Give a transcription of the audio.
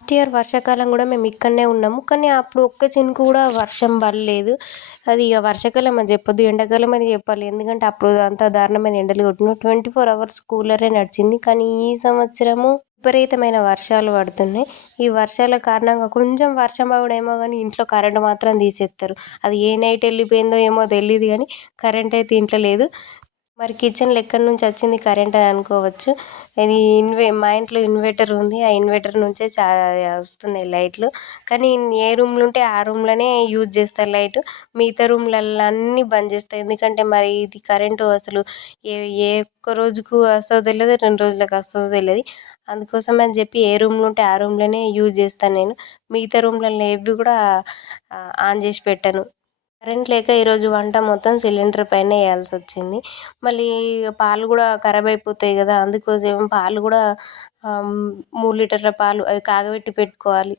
Last year వర్షాకాలం కూడా మేము ఇక్కడనే ఉన్నాము. కానీ అప్పుడు ఒక్క చినుకు కూడా వర్షం పడలేదు. అది ఇక వర్షాకాలం అని చెప్పొద్దు ఎండాకాలం అని చెప్పాలి. ఎందుకంటే అప్పుడు అంత దారుణమైన ఎండలు కొట్టిన ట్వంటీ ఫోర్ అవర్స్ కూలరే నడిచింది. కానీ ఈ సంవత్సరము విపరీతమైన వర్షాలు పడుతున్నాయి. ఈ వర్షాల కారణంగా కొంచెం వర్షం పడేమో కానీ ఇంట్లో కరెంట్ మాత్రం తీసేస్తారు. అది ఏ నైట్ వెళ్ళిపోయిందో ఏమో తెలియదు కానీ కరెంట్ అయితే ఇంట్లో లేదు. మరి కిచెన్లో ఎక్కడి నుంచి వచ్చింది కరెంట్ అని అనుకోవచ్చు. ఇది ఇన్వే మా ఇంట్లో ఇన్వర్టర్ ఉంది. ఆ ఇన్వర్టర్ నుంచే చా వస్తున్నాయి లైట్లు. కానీ ఏ రూమ్లో ఉంటే ఆ రూమ్లోనే యూజ్ చేస్తారు లైట్. మిగతా రూమ్లలో అన్నీ బంద్ చేస్తాయి ఎందుకంటే మరి ఇది కరెంటు అసలు ఏ ఏ ఒక్క రోజుకు వస్తుందో తెలియదు. రెండు రోజులకు వస్తుందో తెలియదు. అందుకోసం అని చెప్పి ఏ రూమ్లో ఉంటే ఆ రూమ్లోనే యూజ్ చేస్తాను నేను. మిగతా రూమ్లలో ఏవి కూడా ఆన్ చేసి పెట్టాను. కరెంట్ లేక ఈరోజు వంట మొత్తం సిలిండర్ పైన వేయాల్సి వచ్చింది మళ్ళీ పాలు కూడా ఖరాబ్ అయిపోతాయి కదా అందుకోసం పాలు కూడా మూడు లీటర్ల పాలు అవి కాగబెట్టి పెట్టుకోవాలి.